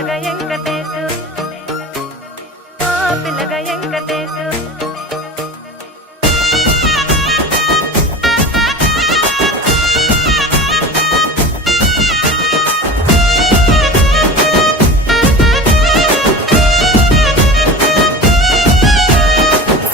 పిల్లగా వెంకటేశు ఓ పిల్లగా వెంకటేశు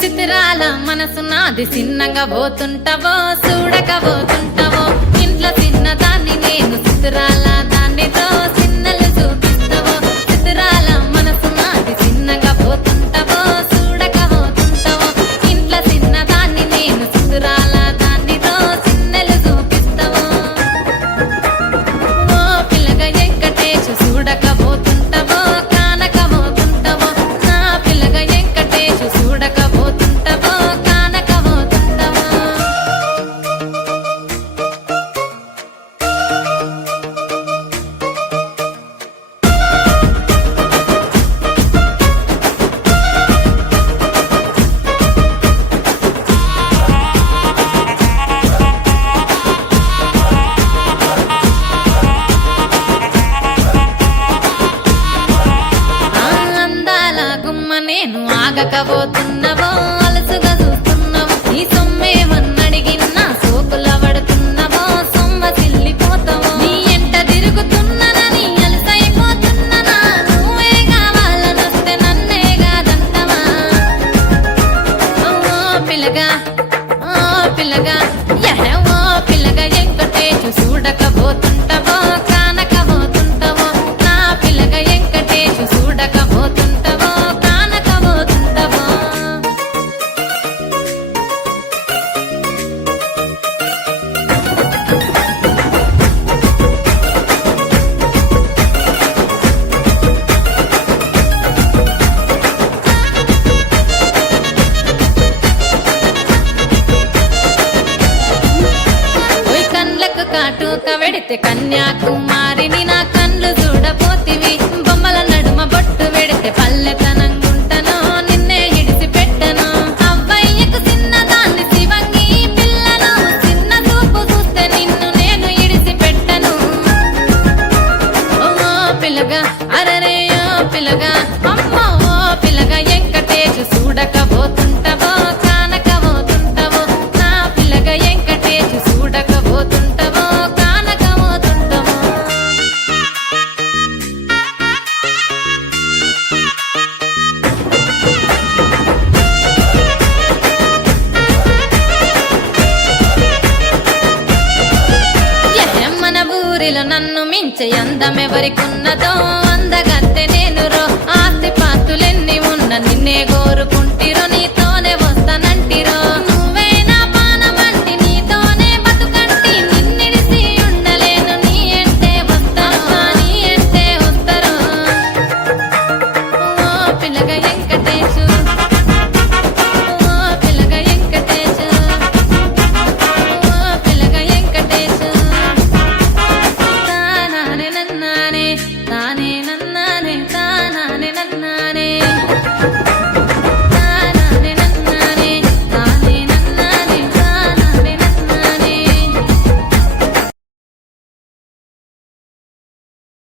చిత్రాల మనసు నాది చిన్నగా పోతుంటావో చూడక పోతుంటావో ఇంట్లో చిన్న దాన్ని నేను చిత్రాల దానితో చిన్నలు చూపిస్తావో చిత్రాల మనసు నాది చిన్నగా పోతుంటావో చూడక పోతుంటావో ఇంట్లో చిన్న దాన్ని నేను చిత్రాల దానితో చిన్నలు చూపిస్తావో ఓ పిల్లగా వెంకటేశు చూడక పోతుంటావో కానక పోతుంటావో నా పిల్లగా వెంకటేశు చూడక పోతుంటావో కానక పోతుంటావో అందాల గుమ్మ నేను ఆగకపోతున్నావో అలసుగా చూస్తున్నావో నీ సొమ్మేమన్నడిగిన్నా సోకుల పడుతున్నావో సొమ్మ సిల్లిపోతావో నీ ఎంట తిరుగుతున్నానని అలసైపోతున్నానా నువ్వే కావాలనొస్తే నన్నే కాదంటవా ఓ పిల్లగా ఓ పిల్లగా ఓ పిల్లగా వెంకటేశు చూడకపోతుంటావో కానకపోతుంటావో నా పిల్లగా వెంకటేశు చూడకపోతుంటావో కానకపోతుంటావో ఓయ్ కండ్లకు కాటుక వెడితే కన్యాకుమారిని నా కండ్లు చూడపోతివి బొమ్మల నడుమ బొట్టు వెడితే పల్లెతనంగుంటను నిన్నే ఇడిసి పెట్టను అవ్వయ్యకు చిన్నదాన్ని శివంగి పిల్లను చిన్న చూపు చూస్తే నిన్ను నేను ఇడిసి పెట్టను ఓ పిల్లగా అరరే ఓ పిల్లగా అమ్మో ఓ పిల్లగా వెంకటేశు చూడకపోతుంటావో కానకపోతుంటావో నా పిల్లగా వెంకటేశు చూడకపోతుంటావో కానకపోతుంటావో మన ఊరిలో నన్ను మించే అందమెవరికున్నదో